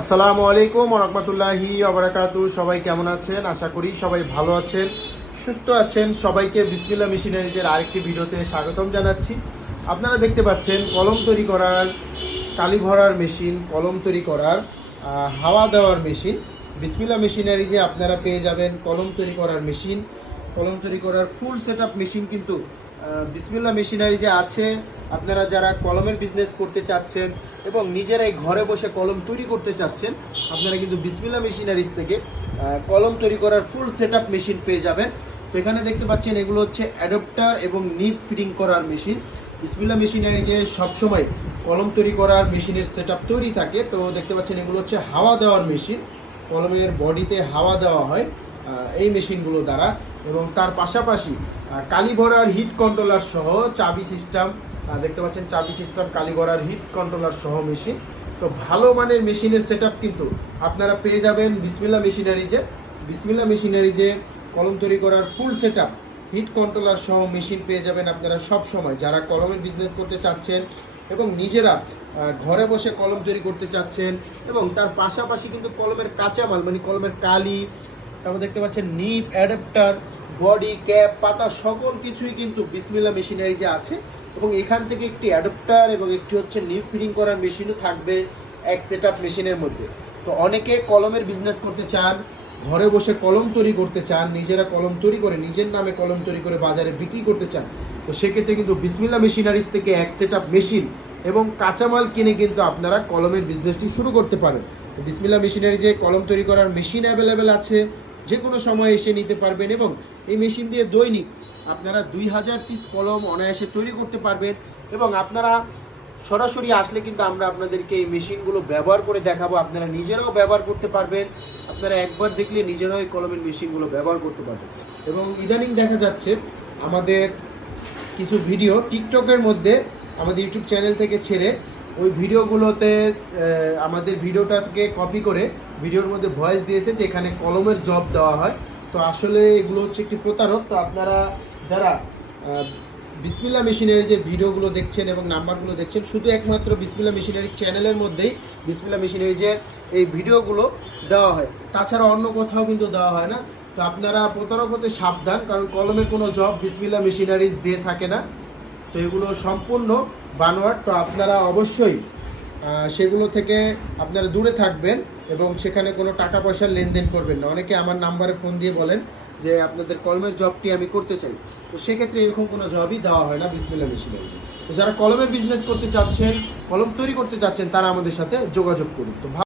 আসসালামু আলাইকুম রহমতুল্লাহি আবরাকাতু সবাই কেমন আছেন? আশা করি সবাই ভালো আছেন, সুস্থ আছেন। সবাইকে বিসমিল্লা মেশিনারিজের আরেকটি ভিডিওতে স্বাগতম জানাচ্ছি। আপনারা দেখতে পাচ্ছেন কলম তৈরি করার কালি ভরার মেশিন, কলম তৈরি করার হাওয়া দেওয়ার মেশিন। বিসমিল্লা মেশিনারিজে আপনারা পেয়ে যাবেন কলম তৈরি করার মেশিন। কলম তৈরি করার ফুল সেট মেশিন কিন্তু বিসমিল্লা মেশিনারি যে আছে, আপনারা যারা কলমের বিজনেস করতে চাচ্ছেন এবং নিজেরাই ঘরে বসে কলম তৈরি করতে চাচ্ছেন, আপনারা কিন্তু বিসমিল্লা মেশিনারিজ থেকে কলম তৈরি করার ফুল সেট মেশিন পেয়ে যাবেন। তো এখানে দেখতে পাচ্ছেন এগুলো হচ্ছে অ্যাডপ্টার এবং নিপ ফিটিং করার মেশিন বিসমিল্লা মেশিনারি যে সবসময় কলম তৈরি করার মেশিনের সেট তৈরি থাকে, তো দেখতে পাচ্ছেন এগুলো হচ্ছে হাওয়া দেওয়ার মেশিন কলমের বডিতে হাওয়া দেওয়া হয় এই মেশিনগুলো দ্বারা। এবং তার পাশাপাশি কালি ভরার হিট কন্ট্রোলার সহ চাবি সিস্টেম দেখতে পাচ্ছেন চাবি সিস্টেম কালি ভরার হিট কন্ট্রোলার সহ মেশিন তো ভালো মানের মেশিনের সেট কিন্তু আপনারা পেয়ে যাবেন বিসমিল্লা মেশিনারিজে বিসমিল্লা মেশিনারিজে কলম তৈরি করার ফুল সেট হিট কন্ট্রোলার সহ মেশিন পেয়ে যাবেন আপনারা সব সময়। যারা কলমের বিজনেস করতে চাচ্ছেন এবং নিজেরা ঘরে বসে কলম তৈরি করতে চাচ্ছেন এবং তার পাশাপাশি কিন্তু কলমের কাঁচামাল মানে কলমের কালি তারপর দেখতে পাচ্ছেন নিপ, অ্যাডাপ্টার, বডি, ক্যাপ, পাতা সকল কিছুই কিন্তু বিসমিল্লা মেশিনারি যে আছে এবং এখান থেকে একটি অ্যাডাপ্টার এবং একটি হচ্ছে নিপ ফিটিং করার মেশিনও থাকবে এক সেট আপ মেশিনের মধ্যে। তো অনেকে কলমের বিজনেস করতে চান, ঘরে বসে কলম তৈরি করতে চান, নিজেরা কলম তৈরি করে, নিজের নামে কলম তৈরি করে বাজারে বিক্রি করতে চান, তো সেক্ষেত্রে কিন্তু বিসমিল্লা মেশিনারিজ থেকে এক সেট আপ মেশিন এবং কাঁচামাল কিনে কিন্তু আপনারা কলমের বিজনেসটি শুরু করতে পারেন। বিসমিল্লা মেশিনারি যে কলম তৈরি করার মেশিন অ্যাভেলেবেল আছে যে কোনো সময় এসে নিতে পারবেন এবং এই মেশিন দিয়ে দৈনিক আপনারা দুই হাজার পিস কলম অনায়াসে তৈরি করতে পারবেন এবং আপনারা সরাসরি আসলে কিন্তু আমরা আপনাদেরকে এই মেশিনগুলো ব্যবহার করে দেখাবো। আপনারা নিজেরাও ব্যবহার করতে পারবেন। আপনারা একবার দেখলে নিজেরাও এই কলমের মেশিনগুলো ব্যবহার করতে পারবেন। এবং ইদানিং দেখা যাচ্ছে আমাদের কিছু ভিডিও টিকটকের মধ্যে আমাদের ইউটিউব চ্যানেল থেকে ছেড়ে ওই ভিডিওগুলোতে আমাদের ভিডিওটাকে কপি করে ভিডিওর মধ্যে ভয়েস দিয়েছে যে এখানে কলমের জব দেওয়া হয়। তো আসলে এগুলো হচ্ছে একটি প্রতারক। তো আপনারা যারা বিসমিল্লা মেশিনারি যে ভিডিওগুলো দেখছেন এবং নাম্বারগুলো দেখছেন, শুধু একমাত্র বিসমিল্লা মেশিনারি চ্যানেলের মধ্যেই বিসমিল্লা মেশিনারি যে এই ভিডিওগুলো দেওয়া হয়। তাছাড়া অন্য কোথাও কিন্তু দেওয়া হয় না। তো আপনারা প্রতারক হতে সাবধান, কারণ কলমের কোনো জব বিসমিল্লা মেশিনারিজ দিয়ে থাকে না। তো এগুলো সম্পূর্ণ বানোয়াট। তো আপনারা অবশ্যই সেগুলো থেকে আপনারা দূরে থাকবেন। এবং সেখানে কোনো টাকা পয়সার লেনদেন করবেন না। অনেকে আমার নাম্বারে ফোন দিয়ে বলেন যে, আপনাদের কলমের জবটি আমি করতে চাই। তো সেক্ষেত্রে এরকম কোনো জবই দেওয়া হয় না বিসমিল্লা মেশিনে। তো যারা কলমের বিজনেস করতে চাচ্ছেন, কলম তৈরি করতে চাচ্ছেন, তারা আমাদের সাথে যোগাযোগ করুন। তো